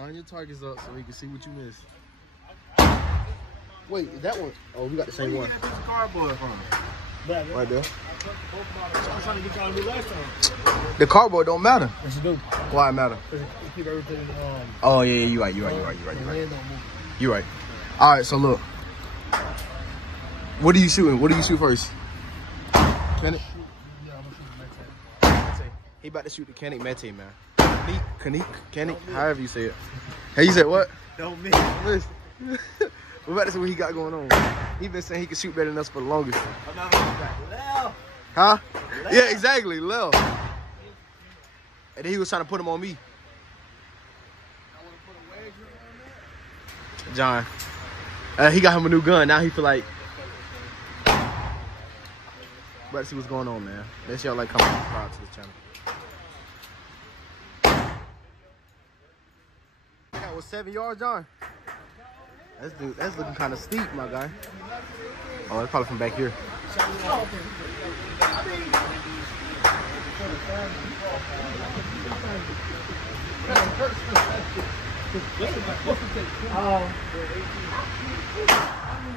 Line your targets up so we can see what you missed. Wait, is that one? Oh, we got the same one. Where you get that piece of cardboard from? Right there. I'm trying to get y'all to do last time. The cardboard don't matter. Yes, it do. Why it matter? Because it keep everything, Oh, yeah, you're right. You're right. All right, so look. What are you shooting? What do you shoot first? Kinetic? Yeah, I'm gonna shoot He about to shoot the Kinetic Mete, man. Kinetic, however you say it. Hey, you said what? Don't miss. Listen. We're about to see what he got going on. He been saying he can shoot better than us for the longest. I'm not going back. Huh? Yeah, exactly, Lil. And then he was trying to put him on me. John. He got him a new gun. Now he feel like. Let's see what's going on, man. Make sure y'all like, comment, and subscribe to this channel. That was 7 yards, John. That's looking kind of steep, my guy. Oh, that's probably from back here.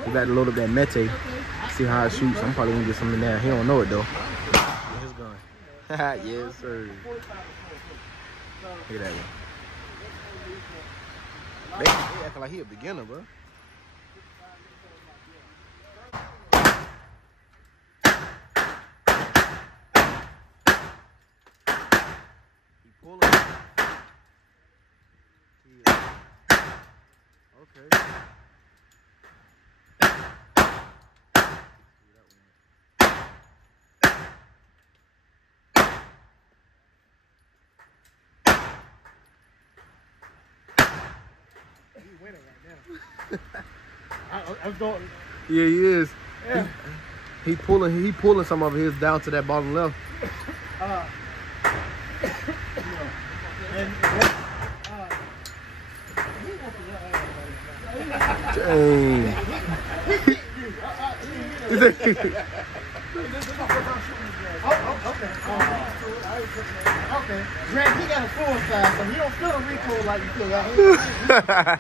We got to load up that Mete. See how it shoots. I'm probably gonna get some in there. He don't know it though. Get his gun. Yes, sir. Look at that one. They acting like he a beginner, bro. He pulling. Okay. Winning right now. I'm going. Yeah, he is. Yeah. He pulling some of his down to that bottom left. Dang. Okay. Grant, he got a full size, so you don't feel the recoil like you feel that.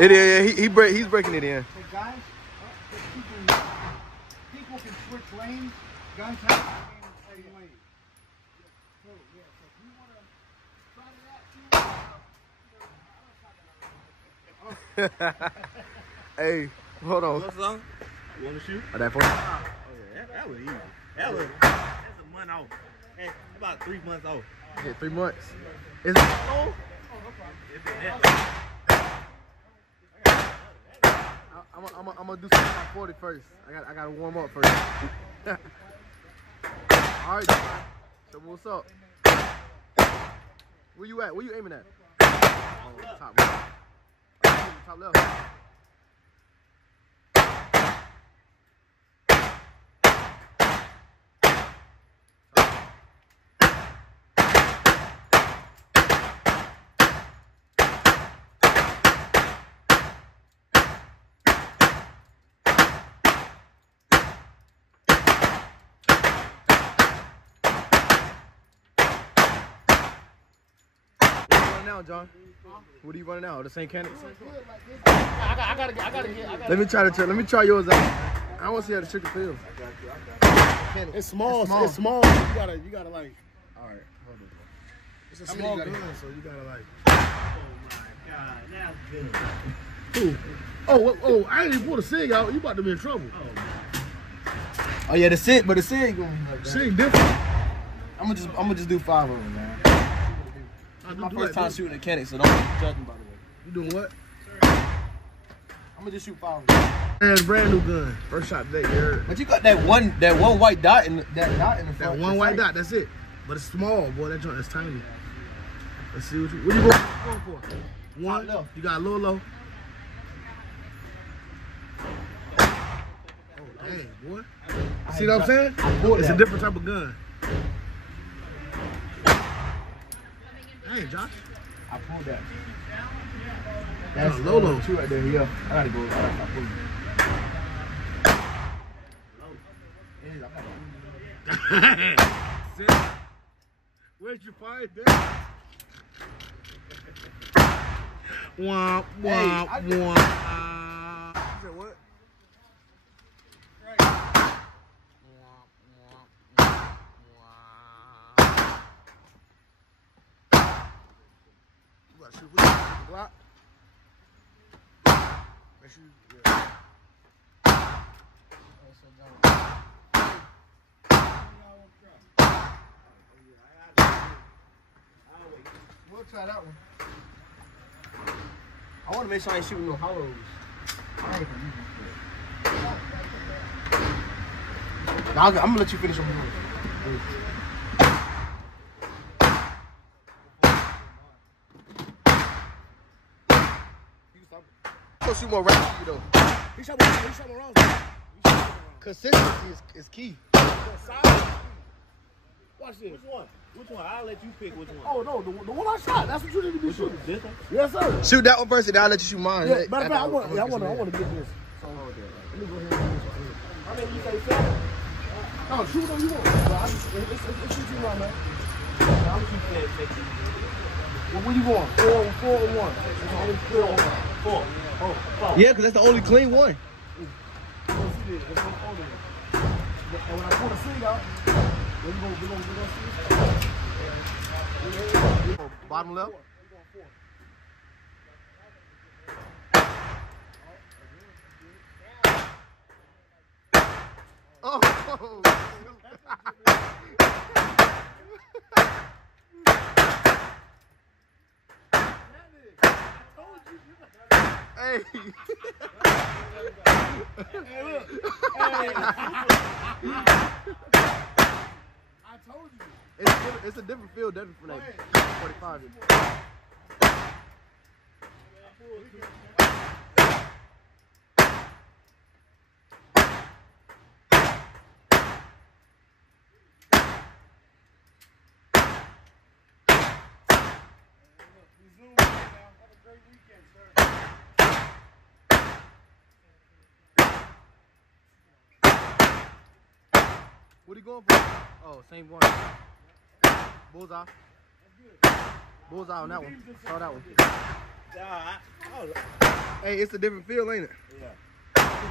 It is. He's breaking it in. So guys, people can switch lanes. Gun type can stay in lane. So yeah, so if you want to try that too. Hey, hold on. What's up? You want to shoot? Oh, that for you? Oh yeah, that was easy. That's a month off. Hey, about 3 months off. Yeah, 3 months. Is it long? I'm gonna do something like 40 first. I gotta warm up first. All right, John. So what's up? Where you at? Where you aiming at? Oh, top left. Top left. Now, John? What are you running now? The same Kinetic? I gotta Let me try yours out. I want to see how the chicken feels. It's small. It's small. You gotta like. All right, hold on. It's a small gun, so you gotta like. Oh my God, that's good. Oh, I ain't even pulled a SIG out. You about to be in trouble. Oh yeah, the SIG gonna be like that. SIG different. I'm gonna just do 5 of them, man. My first time shooting a Kinetic, so don't judge me by the way. You doing what? I'm gonna just shoot 5 of them. Man, brand new gun. First shot today, you heard. But you got that one white dot in the front. That one white dot, that's it. But it's small, boy. That joint is tiny. Let's see what you going for. One. Left. You got a little low. Oh dang, boy. See what I'm saying? It's a different type of gun. Dang, Josh. I pulled that. That's low. 2 right there. Yeah. I gotta go. I gotta stop pulling. Where'd you find that? Womp, womp, womp. You said what? Right. You gotta shoot with the Glock. Make sure you, yeah. We'll try that one. I want to make sure I ain't shooting no hollows. Now, I'm gonna let you finish your move. He'll shoot more rounds for you though. He shot more rounds. Consistency is key. Watch this. Which one? Which one? I'll let you pick which one. Oh no, the one I shot. That's what you need to be shooting. This one? Yes, sir. Shoot that one first, and then I'll let you shoot mine. Yeah, matter of fact, I want to get this. So, let me go ahead and do this. I mean, you say 7. No, shoot whatever you want. But it's shoot you right, man. I'm shooting at 50. Well, where you going? 4 or 1? It's only 4. 4. Oh, 4. Yeah, because that's the only clean one. And when I pull the swing out, we're gonna see this. Bottom left. Oh. Hey. Hey, look. Hey. I told you. It's a different feel, different from that 45. What are you going for? Oh, same one. Bullseye. Bullseye on that one. Saw that one. Hey, it's a different feel, ain't it? Yeah.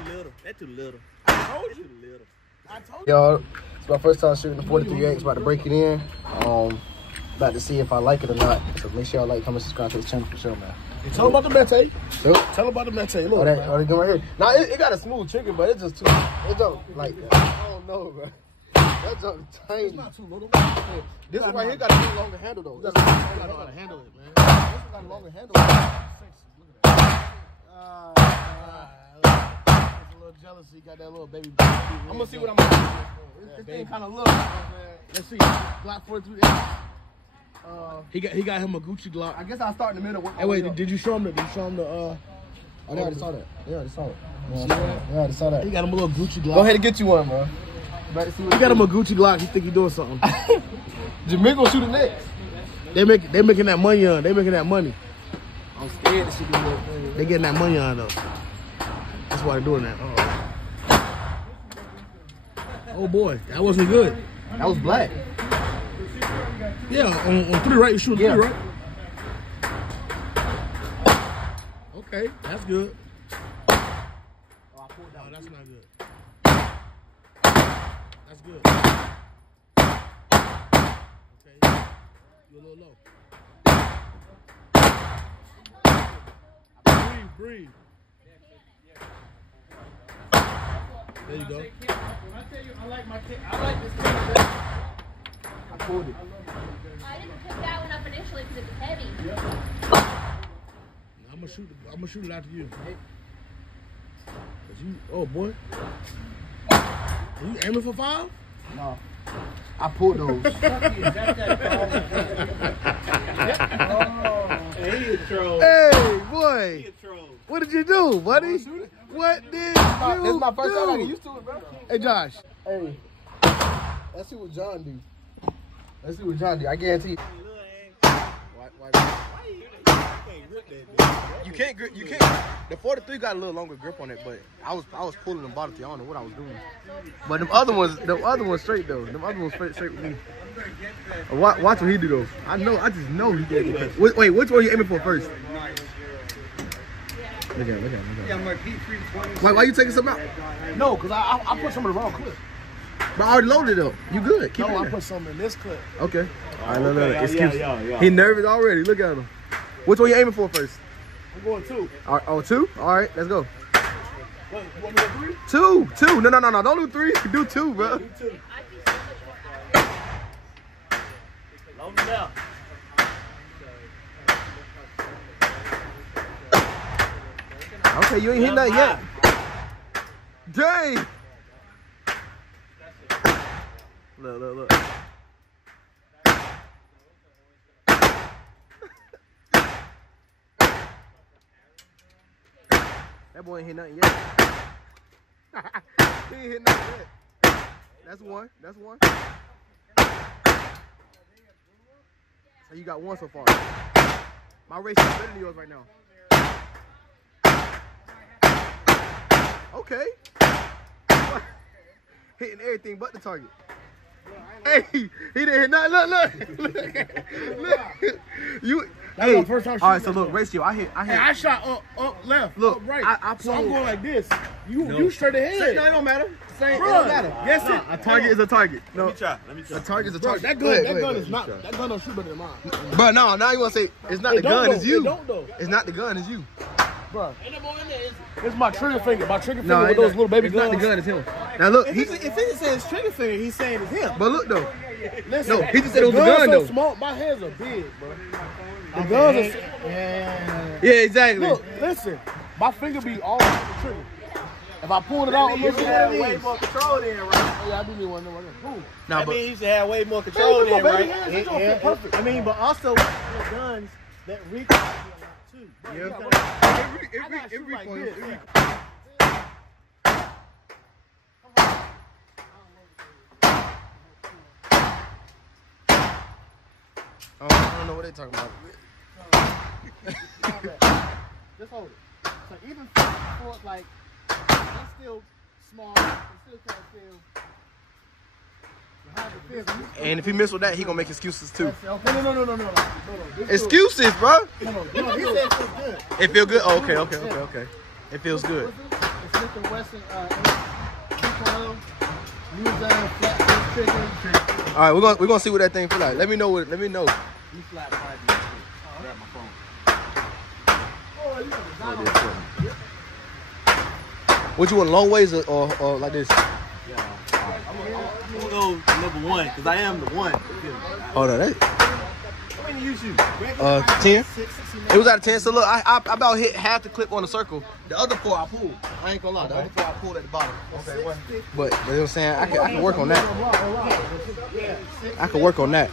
Too little. That's too little. I told That's you. too little. I told you. Y'all, it's my first time shooting the 43X. About to break it in. About to see if I like it or not. So make sure y'all like, comment, subscribe to the channel for sure, man. Tell them about the Mete. Yep. Tell them about the Mete. Look, Oh, they doing right here. Now it got a smooth trigger, but it's just too. It don't like. I don't know, bro. That junk tiny. it's not too little. This one right here got a little longer handle though. You gotta handle it, man. This one got a longer handle. Look at that. It's a little jealousy. Got that little baby. I'm gonna see what I'm gonna do. This thing kind of look. Let's see. Glock 43. He got him a Gucci Glock. I guess I'll start in the middle. Hey, wait, did you show him the? Oh, they already saw that. They already saw it. See that? They already saw that. He got him a little Gucci Glock. Go ahead and get you one, bro. He got him a Gucci Glock. He think he doing something. Jameer gonna shoot it next. They making that money on. They making that money. I'm scared to shoot it. They getting that money on though. That's why they're doing that. Oh boy, that wasn't good. That was black. Yeah, on 3, right? You shoot 3, right? Okay, that's good. Oh, that's not good. That's good. Okay, you're a little low. Breathe. There you go. I tell you, I like this camera. I pulled it. I didn't pick that one up initially because it was heavy. I'm gonna shoot it after you. Oh boy. Are you aiming for 5? No. I pulled those. Hey, he a troll. Hey, boy. He a troll. What did you do, buddy? What did you do? This is my first time I get used to it, bro. Hey Josh. Hey. Let's see what John do. I guarantee you. Why you can't grip that bitch. You can't grip. You can't. The 43 got a little longer grip on it, but I was pulling them bottom. I don't know what I was doing. But them other ones straight though. Them other ones straight with me. Watch what he do though. I just know he did. Wait, which one you aiming for first? Look at him. Why you taking some out? No, because I put some in the wrong clip. But I already loaded up. You good? Keep I put some in this clip. Okay. All right, look. Excuse me. Yeah. He nervous already. Look at him. Which one you aiming for first? I'm going 2. Oh, 2? All right, let's go. What, you want me to do 3? 2. No. Don't do 3. Do 2, bro. Do 2. Load it up. Okay, you ain't hit nothing yet. Dang. Look. That boy ain't hit nothing yet. He ain't hit nothing yet. That's one. So you got 1 so far. My ratio is better than yours right now. Okay. Hitting everything but the target. Hey, he didn't hit nothing. Look. You. That's my first time shooting. All right, so look, ratio. I hit. Hey, I shot up left, Look, up right. I So I'm pulled- going like this. You straight ahead. No, it don't matter. Same. It Bruh, don't matter. yes, A target is a target. No, Let me try. a target is a Bro, target. that Go gun, ahead, that go gun ahead, is go not. ahead. That gun don't shoot better than mine. But no, now you want to say it's not It the don't gun, though. it's you. It don't though. It's not the gun, it's you. Bro, it's my trigger finger. My trigger finger No, with it's those not- little baby it's not guns. the gun, it's him. Now look, If he says trigger finger, he's saying it's him. but look though. Listen, No, he just said it was the guns gun so though. small. My hands are big, bro. The guns are. Yeah, exactly. Look, listen. My finger be all over the trigger. If I pull it out, You should have way more control then, right? Yeah, I do need one. Ooh. Nah, I but mean, you should have way more Hey, control look, then, baby right? hands, they don't fit perfect. I mean, but also with the guns that recoil too. every like point. this. I don't know what they're talking about. Just hold it. So even for like, it's still small. It still kind of feel. And if he miss with that, he gonna make excuses too. No. Excuses, bro. No, he said it feels good. It feel good. Oh, okay. It feels good. It's Smith & Wesson, recoil, Museum, flat trigger. All right, we're gonna see what that thing feel like. Let me know. You flat behind me. Grab my phone. What you want, long ways or like this? Yeah. I'm gonna go number 1 because I am the one. Hold on, How many you shoot? 10. It was out of 10. So look, I about hit half the clip on the circle. The other 4 I pulled. I ain't gonna lie. The other 4 I pulled at the bottom. Okay, what? But you know what I'm saying? I can work on that. I can work on that.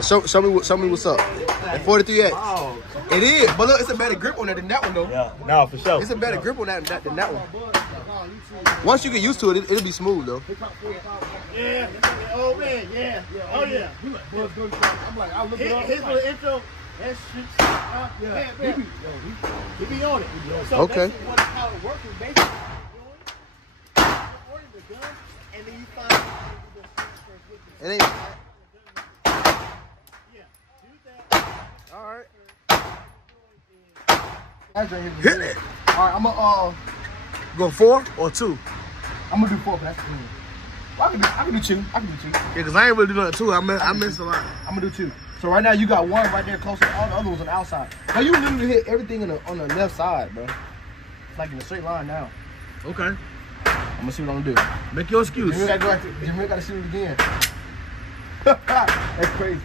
So show me what's up. At 43X. Oh. It is, but look, it's a better grip on that than that one though. Yeah. No, for sure. It's a better grip on that than that one. Once you get used to it, it'll be smooth though. Yeah. Oh man. Yeah. Oh yeah. I'm like, I look it up. His little intro. That shit. He be on it. So Okay. basically how it works is basically you order the gun and then you find It ain't. All right. Hit it. All right, I'm gonna Go 4 or 2? I'm gonna do 4, but that's the well, I can do 2. Yeah, cause I ain't really do nothing too. I missed a lot. I'm gonna do 2. So right now you got 1 right there close to all the other ones on the outside. Now you literally hit everything on the left side, bro. It's like in a straight line now. Okay. I'm gonna see what I'm gonna do. Make your excuse. Jimmy gotta shoot it again. That's crazy.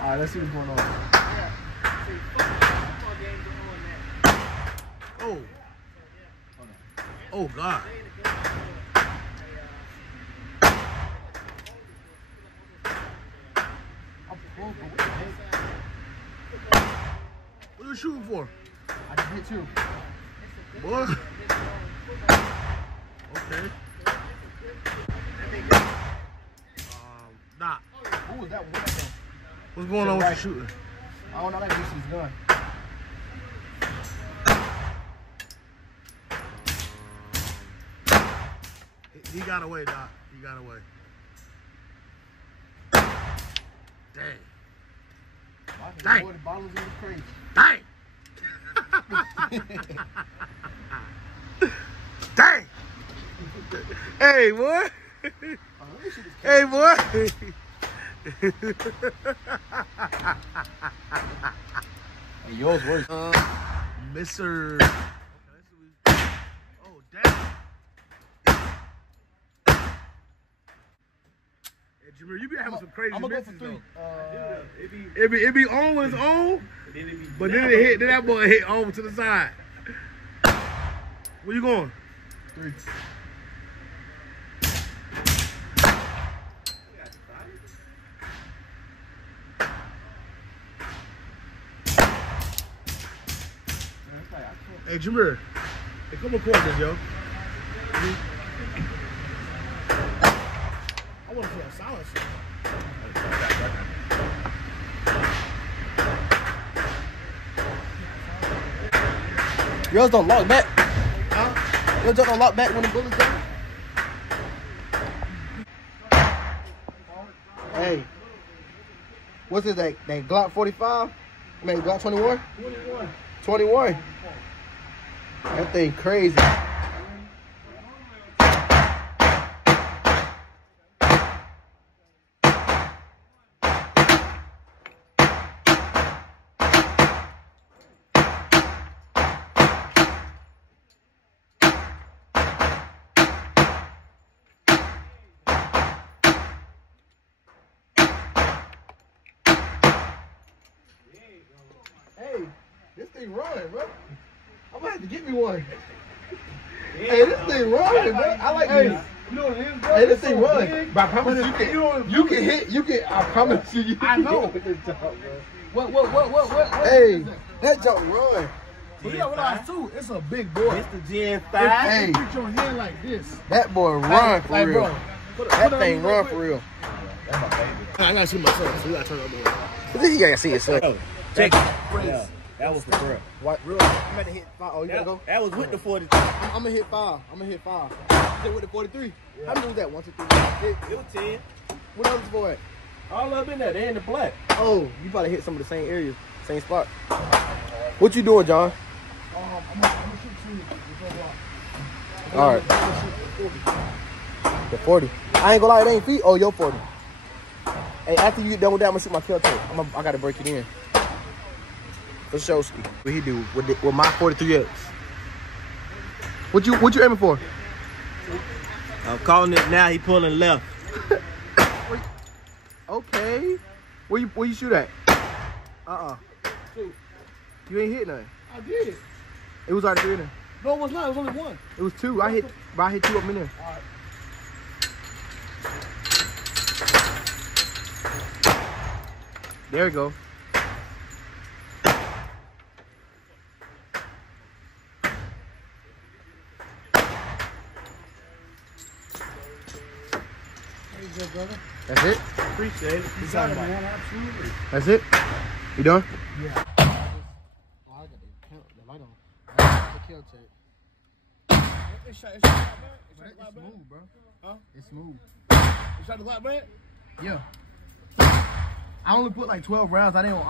All right, let's see what's going on. Oh. Oh God. What are you shooting for? I just hit 2. Boy. Okay. Nah. Who was that one? What's going on with your shooting? I don't know. I gotta get his gun. He got away, Doc. He got away. Dang. Dang. Boy, the bottles is crazy. Dang. Dang. Hey, boy. Hey, boy. Hey, yours worse. Mr. Oh, damn. Hey, Jameer, you be having some crazy I'm gonna go misses, for 3. though. It be on when it's on, but then it hit. Then that boy hit over to the side. Where you going? 3. Hey, Jameer. Hey, come record this, yo. I want to see a silence. Yours don't lock back. Huh? Yours don't lock back when the bullets go. Hey, what's it, that Glock 45? I mean, Glock 21? 21. 21. That thing crazy. Hey, this thing running, bro. I'm gonna have to get me one. Hey, this thing running, bro. I like this. You know what it is, bro? Hey, this thing running. But I promise But you it's- you can hit, I promise you I can know. hit with this jump, bro. What? Hey, that jump run. But yeah, what I too, it's a big boy. It's the Gen 5. Hey, You put your hand like this. that boy run for Like, real. bro, put That it thing on run real for quick. real. I gotta see myself, so we gotta turn up the way. You gotta see yourself. Check it. Yeah, that was the bro. What? Real? I'm about to hit 5. Oh, you gotta go? That was with the 43. I'm gonna hit 5. I'm gonna hit 5. Is it with the 43? How many was that? 1, 2, 3, 6. It was 10. What else for it? All up in there. They in the black. Oh, you probably hit some of the same areas, same spot. What you doing, John? I'm gonna shoot you. All right. The 40. I ain't gonna lie, it ain't feet. Oh, your 40. Hey, after you get done with that, I'm gonna shoot my kill tape. I gotta break it in. For sure, ski. What he do with my 43X? What you aiming for? I'm calling it now. He pulling left. Okay. Where you shoot at? You ain't hit nothing. I did. It was already 3 in there. No, it was not. It was only 1. It was 2. I hit 2 up in there. All right. There we go. There you go, brother. That's it? Appreciate it. You got it, man. Absolutely. That's it? You done? Yeah. Oh, I got the light on. I got the kill tape. It shot the Glock back? It shot the Glock It's back? smooth, bro. Huh? It's smooth. It shot the Glock back? Yeah. I only put like 12 rounds. I didn't know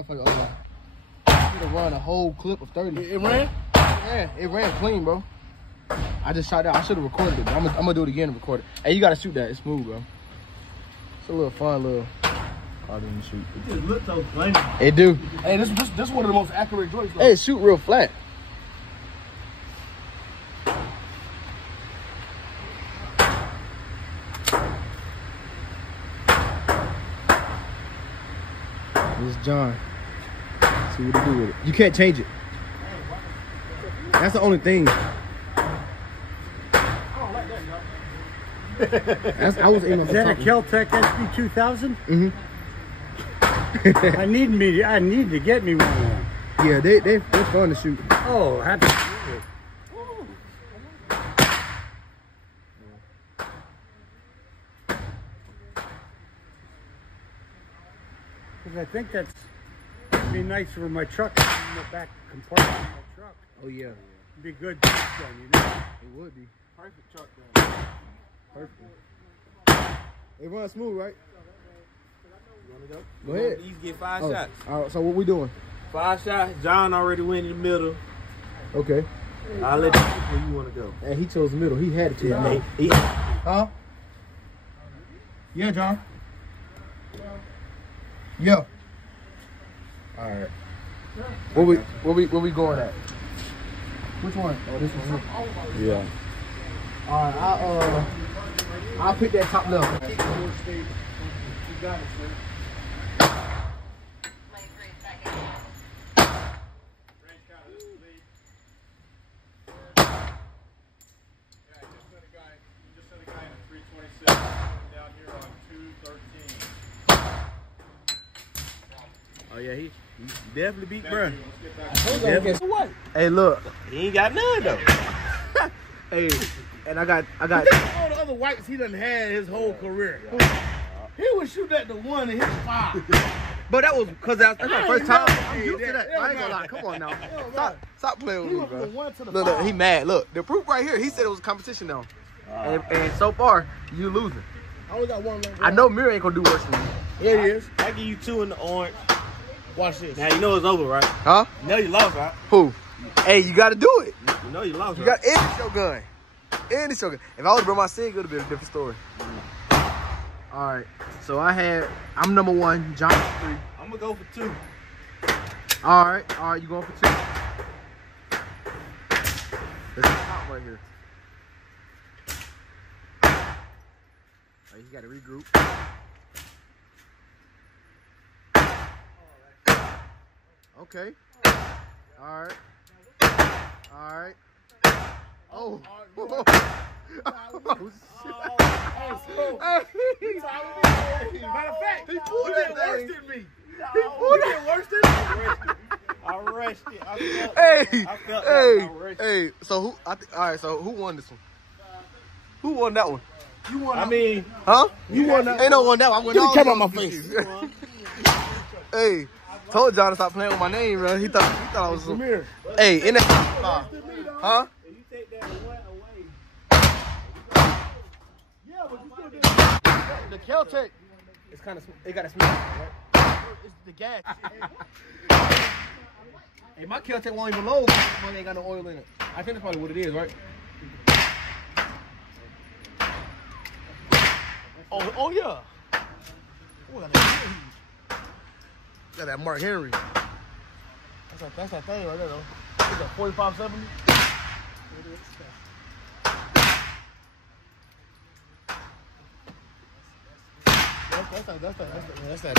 if I could run a whole clip of 30. It ran? Yeah, it ran clean, bro. I just shot that. I should have recorded it, but I'm gonna do it again and record it. Hey, you gotta shoot that. It's smooth, bro. It's a little fun, little harder than shoot. It just looked so funny. It do. Hey, this one of the most accurate joints, though. Hey, it shoot real flat. This is John. See what he do with it. You can't change it. That's the only thing. I was aiming Is for that a something. Kel-Tec SB 2000? Mm-hmm. I need to get me one. Yeah, they're fun to shoot. Oh, absolutely. Because I think that'd be nice for my truck in the back compartment of my truck. Oh yeah, It'd be good gun, you know. it would be. Perfect truck then. Perfect. It runs smooth, right? You wanna go? Go ahead. You get 5 Oh, shots. all right, so what we doing? 5 shots. John already went in the middle. Okay. I'll let you pick where you wanna go. And he chose the middle. He had it to Yeah, me. Huh? Yeah, John. Yeah. All right. Where we going at? Which one? Oh, this one. Yeah. All right. I'll pick that top left. You got it, sir. Oh yeah, he definitely beat Bruh. What? Hey, look. He ain't got none though. Hey, and I got. All the other whites he done had his whole career. He would shoot at the 1 and hit 5. But that was because that's my first time. I'm Hey, used to that- that. I ain't gonna lie. Come on now. Stop playing with He me, went from bro. the 1 to the Look, 5. he mad. Look, the proof right here. He said it was a competition though, and so far you losing. I only got 1 left. I know Mir ain't gonna do worse than me. Here it is. I give you 2 in the orange. Watch this. Now you know it's over, right? Huh? You know you lost, right? Who? Hey, you gotta do it. You know you lost, You right? got and it's your gun. And it's your gun. If I would have brought my cig, it would have been a different story. All right. So I'm number 1. John 3. I'm gonna go for 2. All right. You going for 2? There's a top right here. Oh, you gotta regroup. Okay. All right. Oh. Oh, shit. Matter of fact, he pulled that that worse thing. than me. He pulled that worse than me. I rushed it. I felt Hey, that. hey. So who? All right. So who won this one? Who won that one? You won. I mean, Huh? You won that. Ain't no one that one. I'm Get the all camera out those my pieces. Hey, told John to stop playing with my name, bro. He thought I was. Samir. Hey, in that. Huh? if you take that one away, Yeah, but you still did. The Caltech. It's kind of. It got a smell, right? It's the gas. Hey, my Caltech won't even load. Mine ain't got no oil in it. I think that's probably what it is, right? Oh yeah. Oh, got that Mark Henry. That's that thing right there, though. It's a 4570. That's that.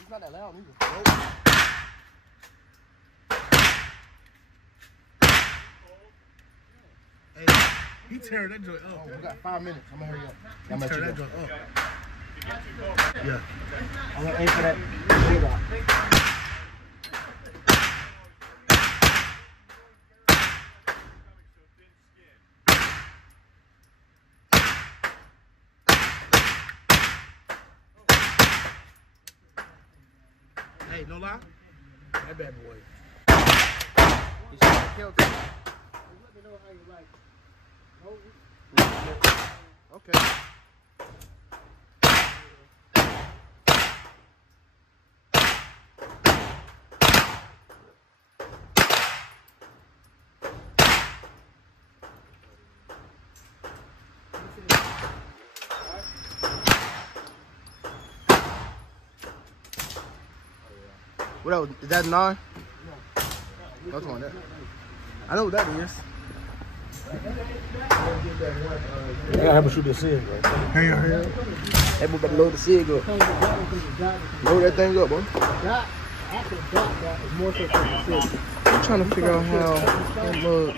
It's not that loud either. Hey, he tearing that joint up. Oh, we got 5 minutes. I'm gonna hurry up. I'm He gonna tearing let that you joint go. up. Yeah. I'm gonna aim for that. Hey, no lie. That bad boy. Okay. What else? Is that 9? That's one. I know what that is. I gotta have him shoot this in, bro. Hurry up. That boy better load the cig up. Load that thing up, bro. I'm trying to figure out how that look.